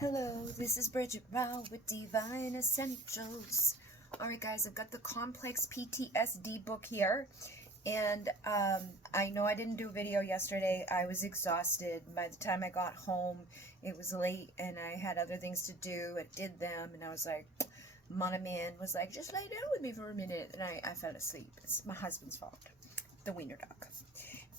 Hello, this is Bridget Rao with Divine Essentials. Alright guys, I've got the Complex PTSD book here, and I know I didn't do a video yesterday. I was exhausted. By the time I got home, it was late, and I had other things to do. I did them, and I was like, Mana Man was like, just lay down with me for a minute, and I fell asleep. It's my husband's fault, the wiener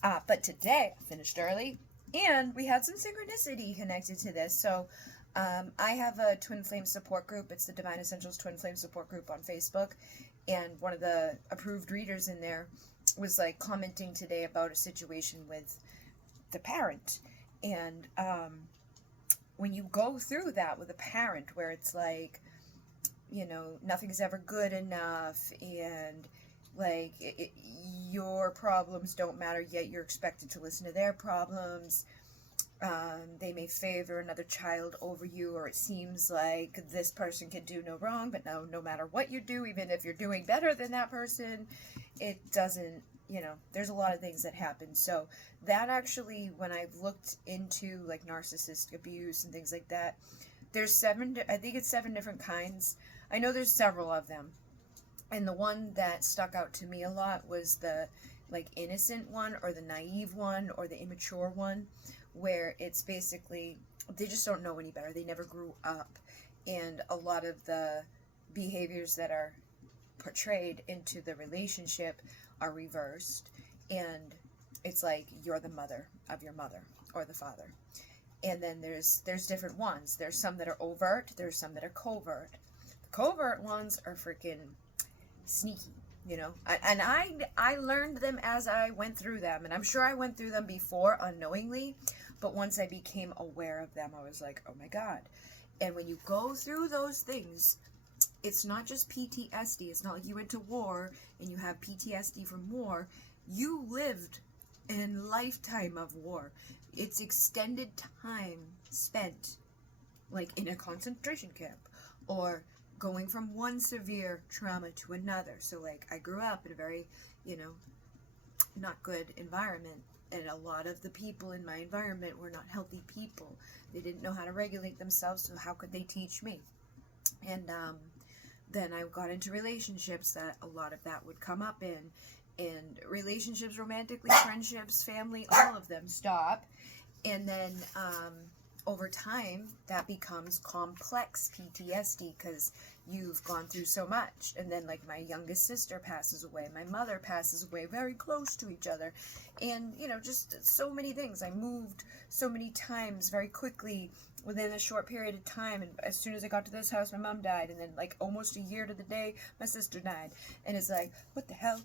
dog. But today, I finished early, and we had some synchronicity connected to this, so I have a Twin Flame support group. It's the Divine Essentials Twin Flame support group on Facebook, and one of the approved readers in there was like commenting today about a situation with the parent, and when you go through that with a parent where it's like, you know, nothing's ever good enough, and like your problems don't matter, yet you're expected to listen to their problems. They may favor another child over you, or it seems like this person can do no wrong, but no matter what you do, even if you're doing better than that person, it doesn't, you know, there's a lot of things that happen. So that actually, when I've looked into like narcissistic abuse and things like that, there's I think it's 7 different kinds. I know there's several of them. And the one that stuck out to me a lot was the like innocent one, or the naive one, or the immature one, where it's basically they just don't know any better. They never grew up, and a lot of the behaviors that are portrayed into the relationship are reversed, and it's like you're the mother of your mother or the father. And then there's different ones. There's some that are overt, there's some that are covert. The covert ones are freaking sneaky, you know, and I learned them as I went through them, and I'm sure I went through them before unknowingly, but once I became aware of them, I was like, oh my God. And when you go through those things, it's not just PTSD. It's not like you went to war and you have PTSD from war. You lived a lifetime of war. It's extended time spent like in a concentration camp, or going from one severe trauma to another. So like I grew up in a very, you know, not good environment, and a lot of the people in my environment were not healthy people. They didn't know how to regulate themselves, so how could they teach me? And then I got into relationships that a lot of that would come up in, and relationships, romantically, friendships, family, all of them stop. And then over time, that becomes complex PTSD because you've gone through so much. And then, like, my youngest sister passes away, my mother passes away, very close to each other. And, you know, just so many things. I moved so many times very quickly within a short period of time. And as soon as I got to this house, my mom died. And then, like, almost a year to the day, my sister died. And it's like, what the hell?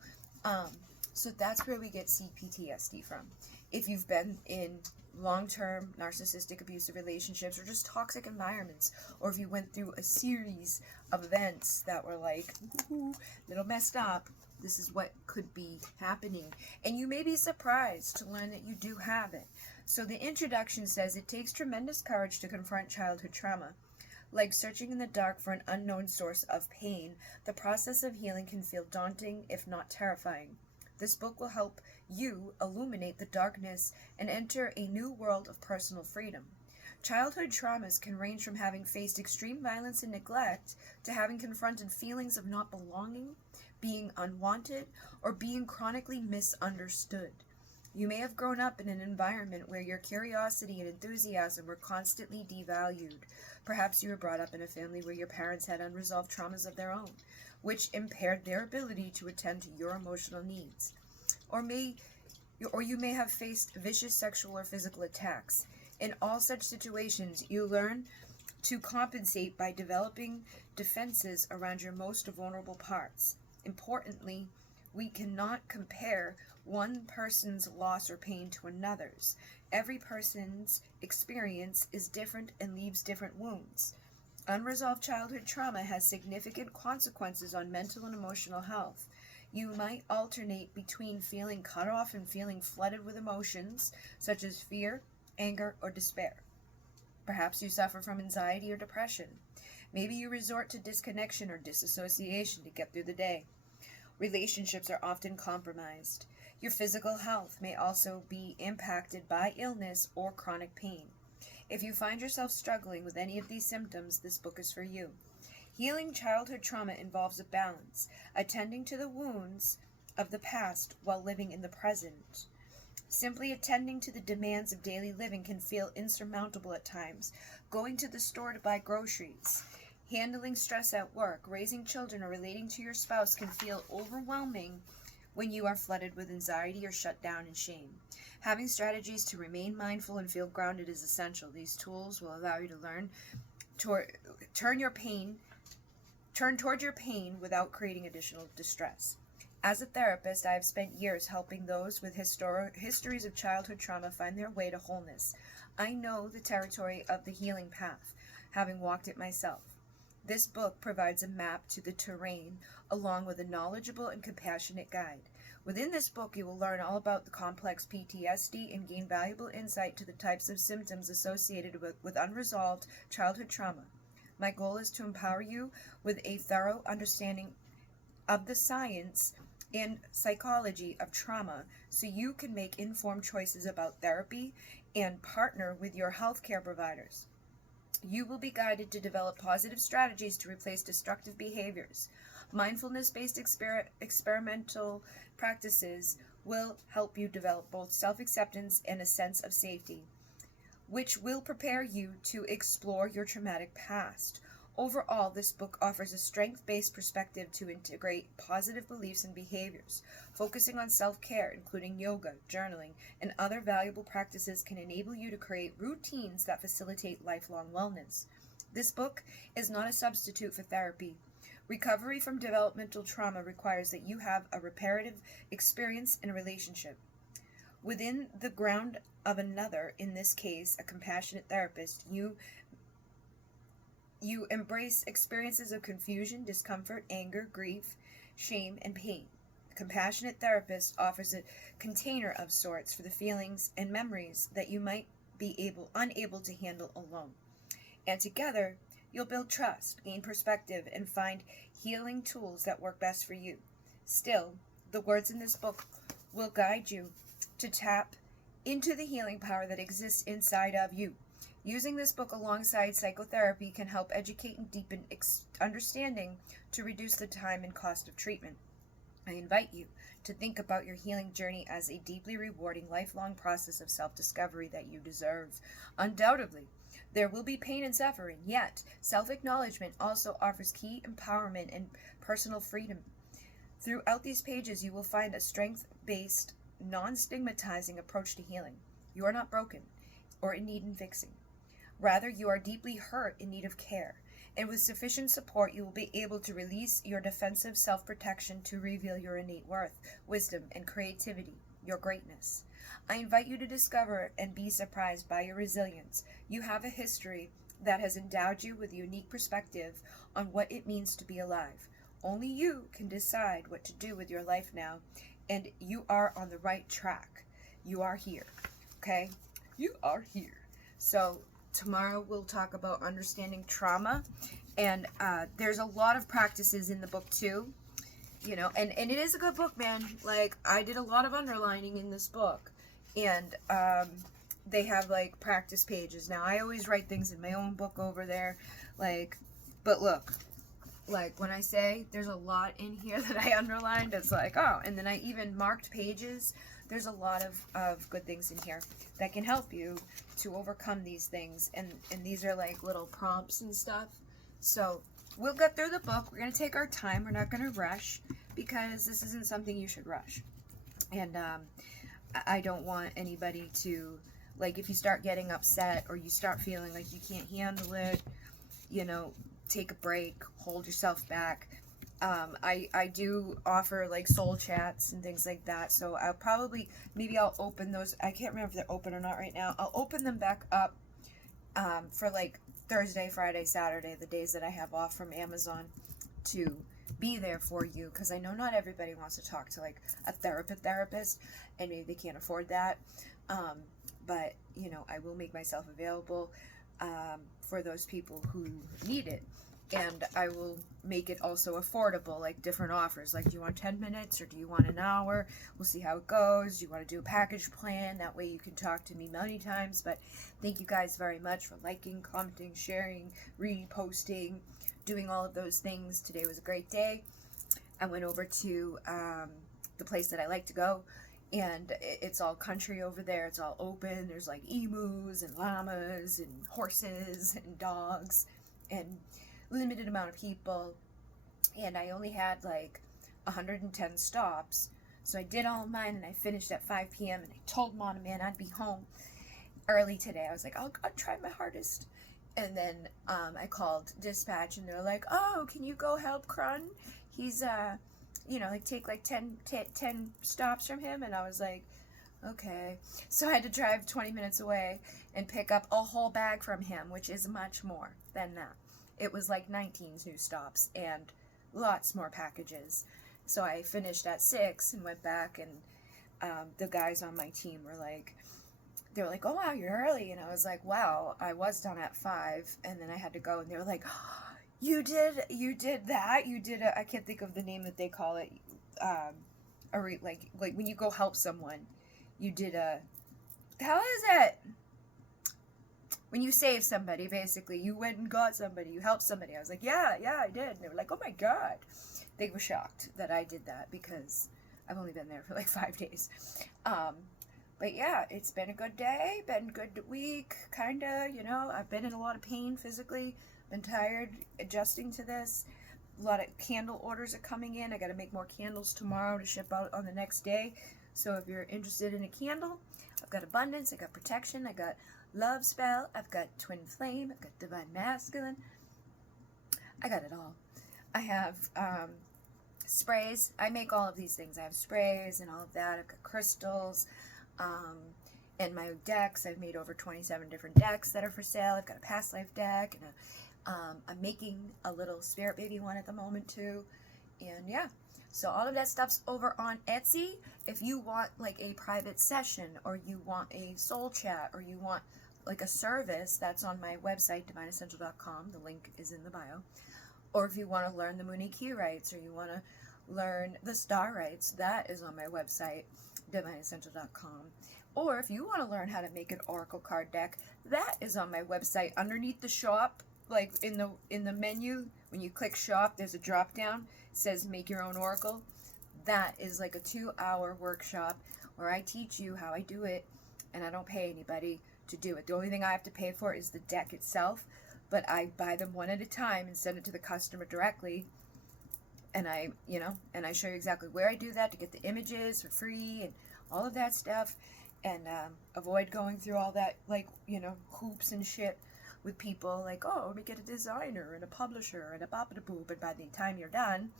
So that's where we get CPTSD from. If you've been in long-term narcissistic abusive relationships, or just toxic environments, or if you went through a series of events that were like a little messed up, this is what could be happening. And you may be surprised to learn that you do have it. So the introduction says, it takes tremendous courage to confront childhood trauma. Like searching in the dark for an unknown source of pain, the process of healing can feel daunting, if not terrifying. This book will help you illuminate the darkness and enter a new world of personal freedom. Childhood traumas can range from having faced extreme violence and neglect to having confronted feelings of not belonging, being unwanted, or being chronically misunderstood. You may have grown up in an environment where your curiosity and enthusiasm were constantly devalued. Perhaps you were brought up in a family where your parents had unresolved traumas of their own, which impaired their ability to attend to your emotional needs. Or you may have faced vicious sexual or physical attacks. In all such situations, you learn to compensate by developing defenses around your most vulnerable parts. Importantly, we cannot compare one person's loss or pain to another's. Every person's experience is different and leaves different wounds. Unresolved childhood trauma has significant consequences on mental and emotional health. You might alternate between feeling cut off and feeling flooded with emotions, such as fear, anger, or despair. Perhaps you suffer from anxiety or depression. Maybe you resort to disconnection or disassociation to get through the day. Relationships are often compromised. Your physical health may also be impacted by illness or chronic pain. If you find yourself struggling with any of these symptoms, this book is for you. Healing childhood trauma involves a balance, attending to the wounds of the past while living in the present. Simply attending to the demands of daily living can feel insurmountable at times. Going to the store to buy groceries, handling stress at work, raising children, or relating to your spouse can feel overwhelming when you are flooded with anxiety or shut down in shame. Having strategies to remain mindful and feel grounded is essential. These tools will allow you to learn turn toward your pain without creating additional distress. As a therapist, I have spent years helping those with histories of childhood trauma find their way to wholeness. I know the territory of the healing path, having walked it myself. This book provides a map to the terrain, along with a knowledgeable and compassionate guide. Within this book, you will learn all about the complex PTSD and gain valuable insight to the types of symptoms associated with unresolved childhood trauma. My goal is to empower you with a thorough understanding of the science and psychology of trauma so you can make informed choices about therapy and partner with your healthcare providers. You will be guided to develop positive strategies to replace destructive behaviors. Mindfulness-based experimental practices will help you develop both self-acceptance and a sense of safety, which will prepare you to explore your traumatic past. Overall, this book offers a strength-based perspective to integrate positive beliefs and behaviors. Focusing on self-care, including yoga, journaling, and other valuable practices can enable you to create routines that facilitate lifelong wellness. This book is not a substitute for therapy. Recovery from developmental trauma requires that you have a reparative experience and a relationship within the ground of another, in this case, a compassionate therapist. You embrace experiences of confusion, discomfort, anger, grief, shame, and pain. A compassionate therapist offers a container of sorts for the feelings and memories that you might be unable to handle alone. And together, you'll build trust, gain perspective, and find healing tools that work best for you. Still, the words in this book will guide you to tap into the healing power that exists inside of you. Using this book alongside psychotherapy can help educate and deepen understanding to reduce the time and cost of treatment. I invite you to think about your healing journey as a deeply rewarding, lifelong process of self-discovery that you deserve. Undoubtedly, there will be pain and suffering, yet self-acknowledgement also offers key empowerment and personal freedom. Throughout these pages, you will find a strength-based, non-stigmatizing approach to healing. You are not broken or in need of fixing. Rather, you are deeply hurt in need of care, and with sufficient support, you will be able to release your defensive self-protection to reveal your innate worth, wisdom, and creativity, your greatness. I invite you to discover and be surprised by your resilience. You have a history that has endowed you with a unique perspective on what it means to be alive. Only you can decide what to do with your life now, and you are on the right track. You are here, okay? You are here. So tomorrow we'll talk about understanding trauma, and there's a lot of practices in the book too, you know, and it is a good book, man. Like, I did a lot of underlining in this book, and they have like practice pages. Now I always write things in my own book over there, like, but look, like when I say there's a lot in here that I underlined, it's like, oh, and then I even marked pages. There's a lot of good things in here that can help you to overcome these things. And these are like little prompts and stuff. So we'll get through the book. We're going to take our time. We're not going to rush, because this isn't something you should rush. And I don't want anybody to, like, if you start getting upset or you start feeling like you can't handle it, you know, take a break, hold yourself back. I do offer like soul chats and things like that, so I'll probably, maybe I'll open those. I can't remember if they're open or not right now. I'll open them back up for like Thursday, Friday, Saturday, the days that I have off from Amazon, to be there for you, because I know not everybody wants to talk to like a therapist, and maybe they can't afford that, but you know, I will make myself available for those people who need it. And I will make it also affordable, like different offers. Like, do you want 10 minutes or do you want an hour? We'll see how it goes. Do you want to do a package plan? That way you can talk to me many times. But thank you guys very much for liking, commenting, sharing, reposting, doing all of those things. Today was a great day. I went over to the place that I like to go, and it's all country over there. It's all open. There's like emus and llamas and horses and dogs and limited amount of people, and I only had like 110 stops, so I did all of mine, and I finished at 5 p.m. and I told Mona Man I'd be home early today. I was like, I'll try my hardest. And then I called dispatch, and they're like, oh, can you go help Crun? He's you know, like take like 10 stops from him. And I was like, okay. So I had to drive 20 minutes away and pick up a whole bag from him, which is much more than that. It was like 19 new stops and lots more packages. So I finished at 6 and went back, and the guys on my team were like, they were like, oh wow, you're early. And I was like, wow, I was done at 5, and then I had to go, and they were like, oh, you did that? You did I can't think of the name that they call it, like when you go help someone, you did how is it? When you save somebody, basically, you went and got somebody, you helped somebody. I was like, yeah, I did. And they were like, oh my God. They were shocked that I did that because I've only been there for like 5 days. But yeah, it's been a good day, been a good week, kinda, you know. I've been in a lot of pain physically, been tired adjusting to this. A lot of candle orders are coming in. I gotta make more candles tomorrow to ship out on the next day. So if you're interested in a candle, I've got abundance, I got protection, I got love spell, I've got twin flame, I've got divine masculine. I got it all. I have sprays. I make all of these things. I have sprays and all of that. I've got crystals. And my decks, I've made over 27 different decks that are for sale. I've got a past life deck, and I'm making a little spirit baby one at the moment too. And yeah, so all of that stuff's over on Etsy. If you want like a private session, or you want a soul chat, or you want like a service, that's on my website, divineessential.com. The link is in the bio. Or if you want to learn the Moon EQ rights, or you want to learn the star rights, that is on my website, divineessential.com. Or if you want to learn how to make an oracle card deck, that is on my website. Underneath the shop, like in the menu, when you click shop, there's a drop down. It says make your own oracle. That is like a 2-hour workshop where I teach you how I do it, and I don't pay anybody to do it. The only thing I have to pay for is the deck itself, but I buy them one at a time and send it to the customer directly. And I show you exactly where I do that to get the images for free and all of that stuff, and avoid going through all that, like, hoops and shit with people, like, oh, let me get a designer and a publisher and a bop-a-da-boo, but by the time you're done,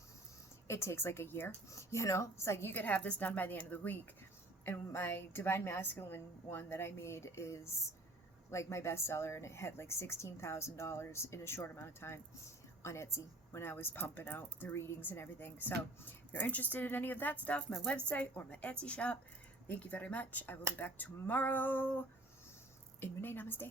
it takes like a year, It's like, you could have this done by the end of the week. And my Divine Masculine one that I made is like my bestseller, and it had like $16,000 in a short amount of time on Etsy when I was pumping out the readings and everything. So if you're interested in any of that stuff, my website or my Etsy shop. Thank you very much. I will be back tomorrow. In Renee, namaste.